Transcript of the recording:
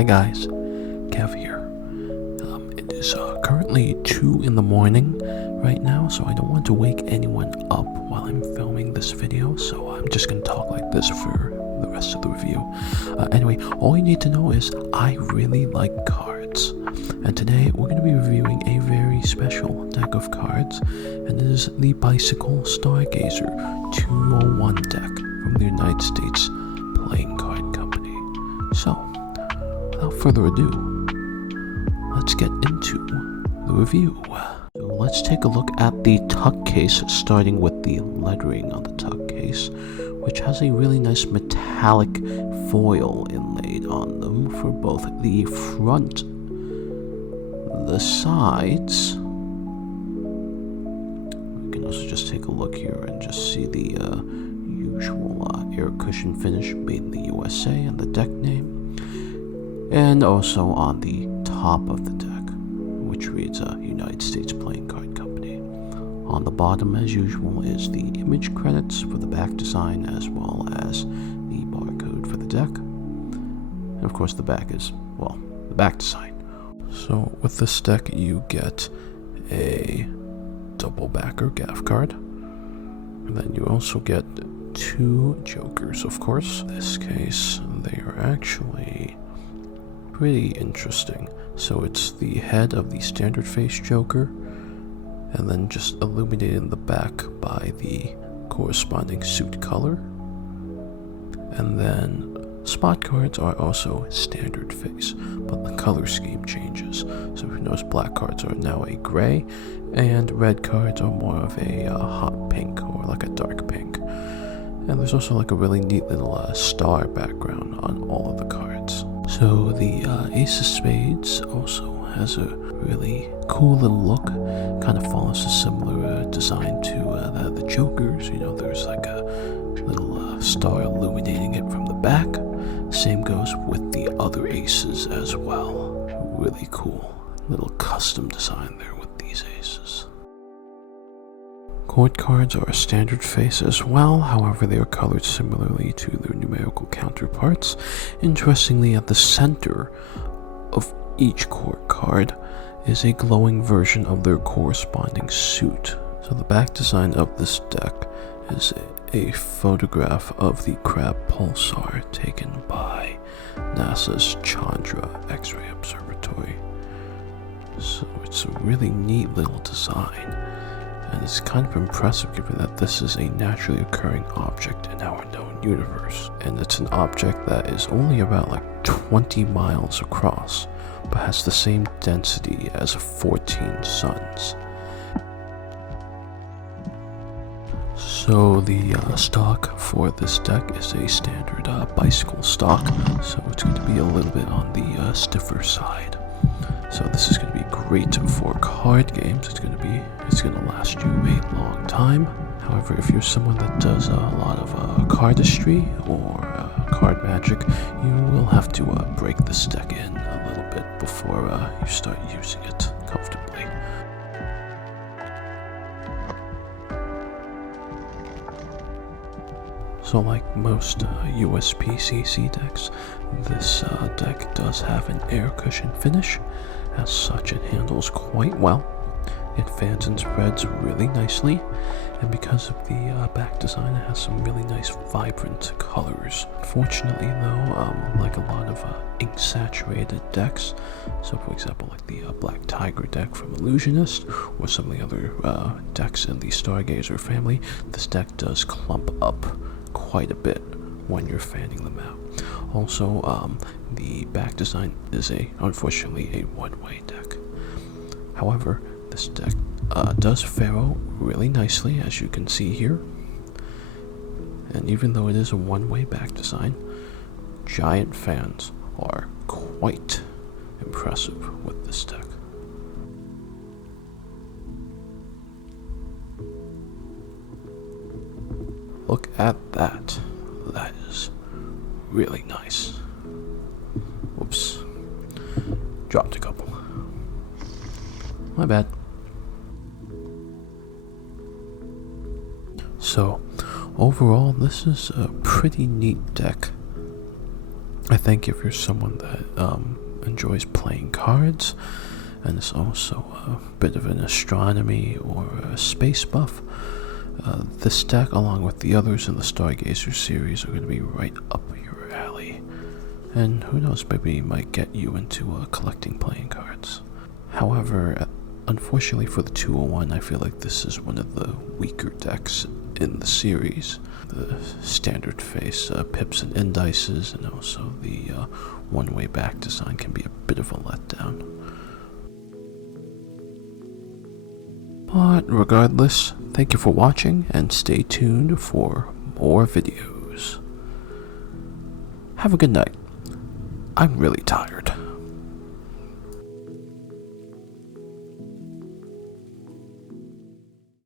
Hi guys, Kev here. It is currently 2 in the morning right now, so I don't want to wake anyone up while I'm filming this video, so I'm just going to talk like this for the rest of the review. Anyway, all you need to know is I really like cards, and today we're going to be reviewing a very special deck of cards, and it is the Bicycle Stargazer 201 deck from the United States Playing Card Company. So, without further ado, let's get into the review. So let's take a look at the tuck case, starting with the lettering on the tuck case, which has a really nice metallic foil inlaid on them for both the front, the sides. We can also just take a look here and just see the usual air cushion finish made in the USA and the deck name. And also on the top of the deck, which reads United States Playing Card Company. On the bottom, as usual, is the image credits for the back design, as well as the barcode for the deck. And of course, the back is, well, the back design. So with this deck, you get a double backer gaff card. And then you also get 2 jokers, of course. In this case, they are actually pretty interesting. So it's the head of the standard face Joker, and then just illuminated in the back by the corresponding suit color. And then spot cards are also standard face, but the color scheme changes. So if you notice, black cards are now a gray, and red cards are more of a hot pink, or like a dark pink. And there's also like a really neat little star background on all of the cards. So the Ace of Spades also has a really cool little look. Kind of follows a similar design to the Joker's. You know, there's like a little star illuminating it from the back. Same goes with the other aces as well. Really cool little custom design there with these aces. Court cards are a standard face as well, however they are colored similarly to their numerical counterparts. Interestingly, at the center of each court card is a glowing version of their corresponding suit. So the back design of this deck is a photograph of the Crab Pulsar taken by NASA's Chandra X-ray Observatory. So it's a really neat little design. And it's kind of impressive given that this is a naturally occurring object in our known universe. And it's an object that is only about like 20 miles across, but has the same density as 14 suns. So the stock for this deck is a standard bicycle stock, so it's going to be a little bit on the stiffer side. So this is going to be great for card games. It's going to last you a long time. However, if you're someone that does a lot of cardistry or card magic, you will have to break this deck in a little bit before you start using it comfortably. So like most USPCC decks, this deck does have an air cushion finish. As such, it handles quite well. It fans and spreads really nicely, and because of the back design, it has some really nice vibrant colors. Fortunately though, like a lot of ink saturated decks, so for example like the Black Tiger deck from Illusionist, or some of the other decks in the Stargazer family, this deck does clump up quite a bit when you're fanning them out. Also, the back design is unfortunately a one-way deck. However, this deck does faro really nicely, as you can see here. And even though it is a one-way back design, giant fans are quite impressive with this deck. Look at that. That is really nice. Whoops. Dropped a couple. My bad. So, overall, this is a pretty neat deck. I think if you're someone that enjoys playing cards and is also a bit of an astronomy or a space buff, this deck, along with the others in the Stargazer series, are going to be right up your alley. And who knows, maybe it might get you into collecting playing cards. However, unfortunately for the 201, I feel like this is one of the weaker decks in the series. The standard face pips and indices, and also the one-way back design can be a bit of a letdown. But regardless, thank you for watching, and stay tuned for more videos. Have a good night. I'm really tired.